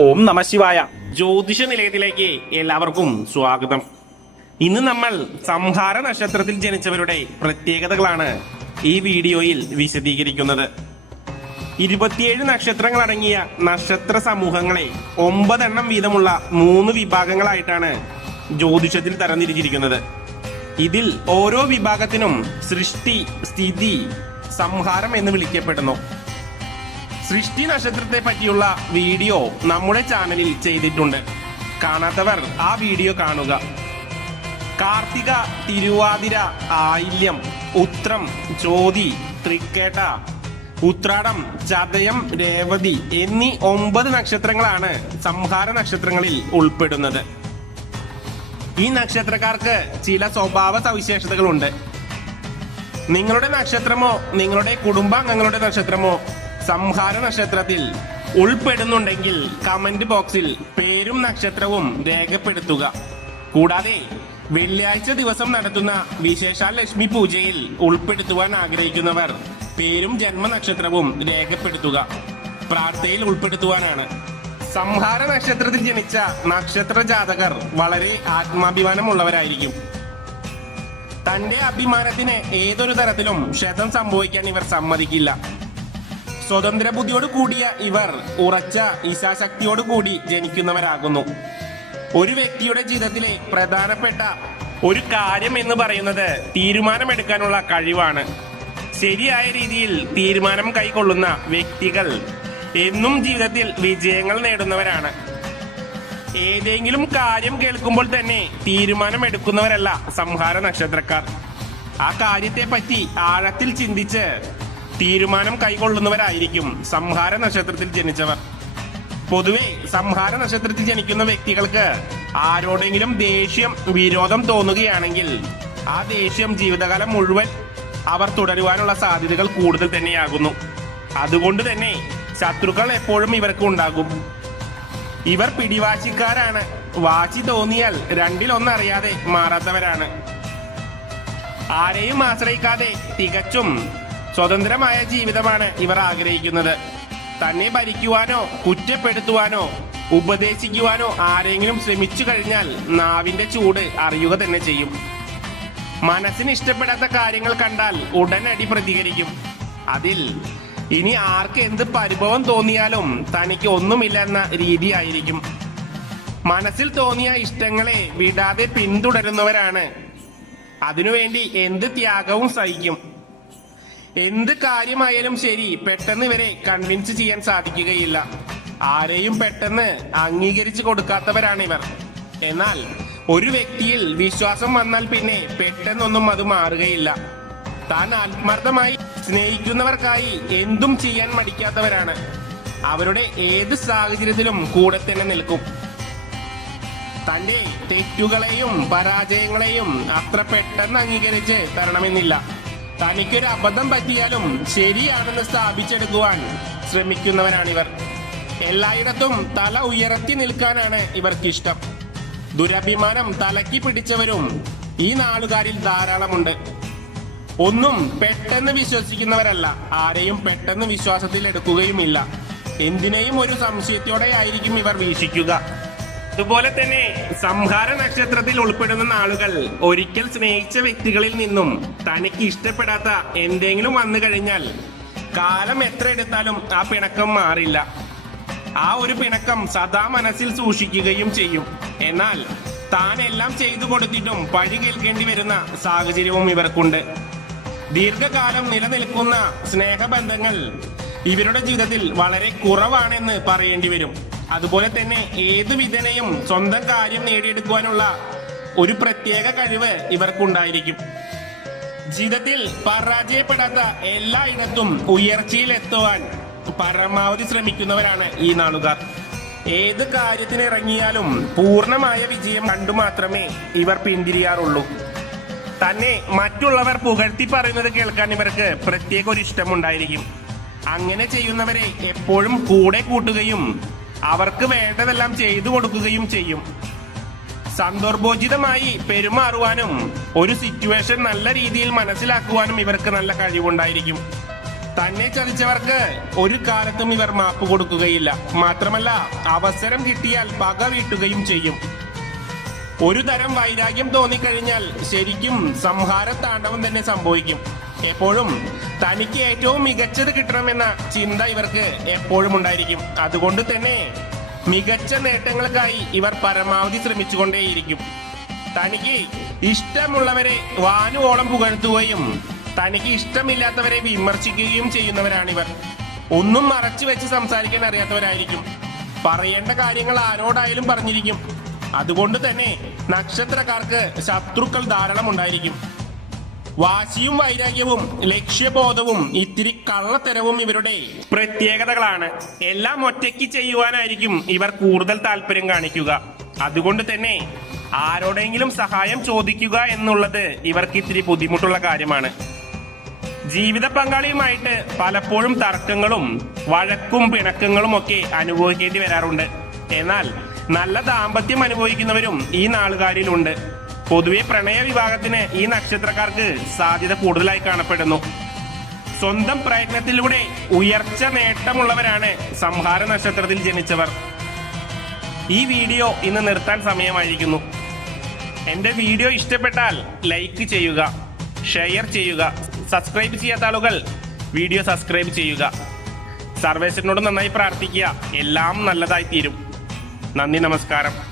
ഓം നമ ശിവായ. ജ്യോതിഷ നിലയത്തിലേക്ക് എല്ലാവർക്കും സ്വാഗതം. ഇന്ന് നമ്മൾ സംഹാര നക്ഷത്രത്തിൽ ജനിച്ചവരുടെ പ്രത്യേകതകളാണ് ഈ വീഡിയോയിൽ വിശദീകരിക്കുന്നത്. ഇരുപത്തിയേഴ് നക്ഷത്രങ്ങൾ അടങ്ങിയ നക്ഷത്ര സമൂഹങ്ങളെ ഒമ്പതെണ്ണം വീതമുള്ള മൂന്ന് വിഭാഗങ്ങളായിട്ടാണ് ജ്യോതിഷത്തിൽ തരംതിരിച്ചിരിക്കുന്നത്. ഇതിൽ ഓരോ വിഭാഗത്തിനും സൃഷ്ടി സ്ഥിതി സംഹാരം എന്ന് വിളിക്കപ്പെടുന്നു. സൃഷ്ടി നക്ഷത്രത്തെ പറ്റിയുള്ള വീഡിയോ നമ്മുടെ ചാനലിൽ ചെയ്തിട്ടുണ്ട്. കാണാത്തവർ ആ വീഡിയോ കാണുക. കാർത്തിക തിരുവാതിര ആയില്യം ഉത്രം ചോതി തൃക്കേട്ട ഉത്രാടം ചതയം രേവതി എന്നീ ഒമ്പത് നക്ഷത്രങ്ങളാണ് സംഹാര നക്ഷത്രങ്ങളിൽ ഉൾപ്പെടുന്നത്. ഈ നക്ഷത്രക്കാർക്ക് ചില സ്വഭാവ സവിശേഷതകളുണ്ട്. നിങ്ങളുടെ നക്ഷത്രമോ നിങ്ങളുടെ കുടുംബാംഗങ്ങളുടെ നക്ഷത്രമോ സംഹാര നക്ഷത്രത്തിൽ ഉൾപ്പെടുന്നുണ്ടെങ്കിൽ കമന്റ് ബോക്സിൽ പേരും നക്ഷത്രവും രേഖപ്പെടുത്തുക. കൂടാതെ വെള്ളിയാഴ്ച ദിവസം നടത്തുന്ന വിശേഷാൽ ലക്ഷ്മി പൂജയിൽ ഉൾപ്പെടുത്തുവാൻ ആഗ്രഹിക്കുന്നവർ പേരും ജന്മനക്ഷത്രവും രേഖപ്പെടുത്തുക. പ്രാർത്ഥനയിൽ ഉൾപ്പെടുത്തുവാനാണ്. സംഹാര നക്ഷത്രത്തിൽ ജനിച്ച നക്ഷത്ര ജാതകർ വളരെ ആത്മാഭിമാനമുള്ളവരായിരിക്കും. തന്റെ അഭിമാനത്തിന് ഏതൊരു തരത്തിലും ക്ഷതം സംഭവിക്കാൻ ഇവർ സമ്മതിക്കില്ല. സ്വതന്ത്ര ബുദ്ധിയോട് കൂടിയ ഇവർ ഉറച്ച ഈശാശക്തിയോട് കൂടി ജനിക്കുന്നവരാകുന്നു. ഒരു വ്യക്തിയുടെ ജീവിതത്തിലെ പ്രധാനപ്പെട്ട ഒരു കാര്യം എന്ന് പറയുന്നത് തീരുമാനമെടുക്കാനുള്ള കഴിവാണ്. ശരിയായ രീതിയിൽ തീരുമാനം കൈക്കൊള്ളുന്ന വ്യക്തികൾ എന്നും ജീവിതത്തിൽ വിജയങ്ങൾ നേടുന്നവരാണ്. ഏതെങ്കിലും കാര്യം കേൾക്കുമ്പോൾ തന്നെ തീരുമാനമെടുക്കുന്നവരല്ല സംഹാര നക്ഷത്രക്കാർ. ആ കാര്യത്തെ പറ്റി ആഴത്തിൽ ചിന്തിച്ച് തീരുമാനം കൈകൊള്ളുന്നവരായിരിക്കും. സംഹാര നക്ഷത്രത്തിൽ ജനിച്ചവർ. പൊതുവെ സംഹാര നക്ഷത്രത്തിൽ ജനിക്കുന്ന വ്യക്തികൾക്ക് ആരോടെങ്കിലും ദേഷ്യം വിരോധം തോന്നുകയാണെങ്കിൽ ആ ദേഷ്യം ജീവിതകാലം മുഴുവൻ അവർ തുടരുവാനുള്ള സാധ്യതകൾ കൂടുതൽ തന്നെയാകുന്നു. അതുകൊണ്ട് തന്നെ ശത്രുക്കൾ എപ്പോഴും ഇവർക്ക് ഉണ്ടാകും. ഇവർ പിടിവാശിക്കാരാണ്. വാശി തോന്നിയാൽ രണ്ടിലൊന്നറിയാതെ മാറാത്തവരാണ്. ആരെയും ആശ്രയിക്കാതെ തികച്ചും സ്വതന്ത്രമായ ജീവിതമാണ് ഇവർ ആഗ്രഹിക്കുന്നത്. തന്നെ ഭരിക്കുവാനോ കുറ്റപ്പെടുത്തുവാനോ ഉപദേശിക്കുവാനോ ആരെങ്കിലും ശ്രമിച്ചു കഴിഞ്ഞാൽ നാവിന്റെ ചൂട് അറിയുക തന്നെ ചെയ്യും. മനസ്സിന് ഇഷ്ടപ്പെടാത്ത കാര്യങ്ങൾ കണ്ടാൽ ഉടനടി പ്രതികരിക്കും. അതിൽ ഇനി ആർക്ക് എന്ത് പരിഭവം തോന്നിയാലും തനിക്ക് ഒന്നുമില്ല ഒന്നുമില്ലെന്ന രീതിയായിരിക്കും മനസ്സിൽ തോന്നിയ ഇഷ്ടങ്ങളെ വിടാതെ പിന്തുടരുന്നവരാണ്. അതിനുവേണ്ടി എന്ത് ത്യാഗവും സഹിക്കും. എന്ത് കാര്യമായാലും ശരി പെട്ടെന്ന് ഇവരെ കൺവിൻസ് ചെയ്യാൻ സാധിക്കുകയില്ല. ആരെയും പെട്ടെന്ന് അംഗീകരിച്ചു കൊടുക്കാത്തവരാണ് ഇവർ എന്നാൽ ഒരു വ്യക്തിയിൽ വിശ്വാസം വന്നാൽ പിന്നെ പെട്ടെന്നൊന്നും അത് മാറുകയില്ല. താൻ ആത്മാർത്ഥമായി സ്നേഹിക്കുന്നവർക്കായി എന്തും ചെയ്യാൻ മടിക്കാത്തവരാണ്. അവരുടെ ഏത് സാഹചര്യത്തിലും കൂടെ തന്നെ നിൽക്കും. തന്റെ തെറ്റുകളെയും പരാജയങ്ങളെയും അത്ര പെട്ടെന്ന് അംഗീകരിച്ച് തരണമെന്നില്ല. തനിക്കൊരു അബദ്ധം പറ്റിയാലും ശരിയാണെന്ന് സ്ഥാപിച്ചെടുക്കുവാൻ ശ്രമിക്കുന്നവരാണിവർ എല്ലായിടത്തും തല ഉയർത്തി നിൽക്കാനാണ് ഇവർക്കിഷ്ടം. ദുരഭിമാനം തലക്കി പിടിച്ചവരും ഈ നാളുകാരിൽ ധാരാളമുണ്ട്. ഒന്നും പെട്ടെന്ന് വിശ്വസിക്കുന്നവരല്ല. ആരെയും പെട്ടെന്ന് വിശ്വാസത്തിൽ എടുക്കുകയുമില്ല എന്തിനേയും ഒരു സംശയത്തോടെ ആയിരിക്കും ഇവർ വീക്ഷിക്കുക. അതുപോലെ തന്നെ സംഹാര നക്ഷത്രത്തിൽ ഉൾപ്പെടുന്ന ആളുകൾ ഒരിക്കൽ സ്നേഹിച്ച വ്യക്തികളിൽ നിന്നും തനിക്ക് ഇഷ്ടപ്പെടാത്ത എന്തെങ്കിലും വന്നു കഴിഞ്ഞാൽ കാലം എത്ര എടുത്താലും ആ പിണക്കം മാറില്ല. ആ ഒരു പിണക്കം സദാ മനസ്സിൽ സൂക്ഷിക്കുകയും ചെയ്യും. എന്നാൽ താൻ എല്ലാം ചെയ്തു കൊടുത്തിട്ടും പഴി കേൾക്കേണ്ടി വരുന്ന സാഹചര്യവും ഇവർക്കുണ്ട്. ദീർഘകാലം നിലനിൽക്കുന്ന സ്നേഹബന്ധങ്ങൾ ഇവരുടെ ജീവിതത്തിൽ വളരെ കുറവാണെന്ന് പറയേണ്ടി വരും. അതുപോലെ തന്നെ ഏത് വിധനയും സ്വന്തം കാര്യം നേടിയെടുക്കുവാനുള്ള ഒരു പ്രത്യേക കഴിവ് ഇവർക്കുണ്ടായിരിക്കും. ജീവിതത്തിൽ പരാജയപ്പെടാത്ത എല്ലായിടത്തും ഉയർച്ചയിൽ എത്തുവാൻ പരമാവധി ശ്രമിക്കുന്നവരാണ് ഈ നാളുകാർ. ഏത് കാര്യത്തിനിറങ്ങിയാലും പൂർണമായ വിജയം കണ്ടു മാത്രമേ ഇവർ പിന്തിരിയാറുള്ളൂ. തന്നെ മറ്റുള്ളവർ പുകഴ്ത്തി പറയുന്നത് കേൾക്കാൻ ഇവർക്ക് പ്രത്യേക ഒരു ഇഷ്ടമുണ്ടായിരിക്കും. അങ്ങനെ ചെയ്യുന്നവരെ എപ്പോഴും കൂടെ കൂട്ടുകയും അവർക്ക് വേണ്ടതെല്ലാം ചെയ്തു കൊടുക്കുകയും ചെയ്യും. സന്ദർഭോചിതമായി പെരുമാറുവാനും ഒരു സിറ്റുവേഷൻ നല്ല രീതിയിൽ മനസ്സിലാക്കുവാനും ഇവർക്ക് നല്ല കഴിവുണ്ടായിരിക്കും. തന്നെ ചതിച്ചവർക്ക് ഒരു കാലത്തും ഇവർ മാപ്പ് കൊടുക്കുകയില്ല. മാത്രമല്ല അവസരം കിട്ടിയാൽ പക വീട്ടുകയും ചെയ്യും. ഒരു തരം വൈരാഗ്യം തോന്നിക്കഴിഞ്ഞാൽ ശരിക്കും സംഹാര താണ്ഡവം തന്നെ സംഭവിക്കും. എപ്പോഴും തനിക്ക് ഏറ്റവും മികച്ചത് കിട്ടണമെന്ന ചിന്ത ഇവർക്ക് എപ്പോഴും ഉണ്ടായിരിക്കും. അതുകൊണ്ട് തന്നെ മികച്ച നേട്ടങ്ങൾക്കായി ഇവർ പരമാവധി ശ്രമിച്ചുകൊണ്ടേയിരിക്കും. തനിക്ക് ഇഷ്ടമുള്ളവരെ വാനുവോളം പുകഴ്ത്തുകയും തനിക്ക് ഇഷ്ടമില്ലാത്തവരെ വിമർശിക്കുകയും ചെയ്യുന്നവരാണിവർ. ഒന്നും മറച്ചു വെച്ച് സംസാരിക്കാൻ അറിയാത്തവരായിരിക്കും. പറയേണ്ട കാര്യങ്ങൾ ആരോടായാലും പറഞ്ഞിരിക്കും. അതുകൊണ്ട് തന്നെ നക്ഷത്രക്കാർക്ക് ശത്രുക്കൾ ധാരാളം ഉണ്ടായിരിക്കും. വാശിയും വൈരാഗ്യവും ലക്ഷ്യബോധവും ഇത്തിരി കള്ളത്തരവും ഇവരുടെ പ്രത്യേകതകളാണ്. എല്ലാം ഒറ്റയ്ക്ക് ചെയ്യുവാനായിരിക്കും ഇവർ കൂടുതൽ താല്പര്യം കാണിക്കുക. അതുകൊണ്ട് തന്നെ ആരോടെങ്കിലും സഹായം ചോദിക്കുക എന്നുള്ളത് ഇവർക്ക് ഇത്തിരി ബുദ്ധിമുട്ടുള്ള കാര്യമാണ്. ജീവിത പങ്കാളിയുമായിട്ട് പലപ്പോഴും തർക്കങ്ങളും വഴക്കും പിണക്കങ്ങളും ഒക്കെ അനുഭവിക്കേണ്ടി വരാറുണ്ട്. എന്നാൽ നല്ല ദാമ്പത്യം അനുഭവിക്കുന്നവരും ഈ നാളുകാരിലുണ്ട്. പൊതുവെ പ്രണയ വിഭാഗത്തിന് ഈ നക്ഷത്രക്കാർക്ക് സാധ്യത കൂടുതലായി കാണപ്പെടുന്നു. സ്വന്തം പ്രയത്നത്തിലൂടെ ഉയർച്ച നേട്ടമുള്ളവരാണ് സംഹാര നക്ഷത്രത്തിൽ ജനിച്ചവർ. ഈ വീഡിയോ ഇന്ന് നിർത്താൻ സമയമായിരിക്കുന്നു. എന്റെ വീഡിയോ ഇഷ്ടപ്പെട്ടാൽ ലൈക്ക് ചെയ്യുക ഷെയർ ചെയ്യുക സബ്സ്ക്രൈബ് ചെയ്യാത്ത ആളുകൾ വീഡിയോ സബ്സ്ക്രൈബ് ചെയ്യുക. സർവേശ്വരനോട് നന്നായി പ്രാർത്ഥിക്കുക. എല്ലാം നല്ലതായി തീരും. നന്ദി നമസ്കാരം.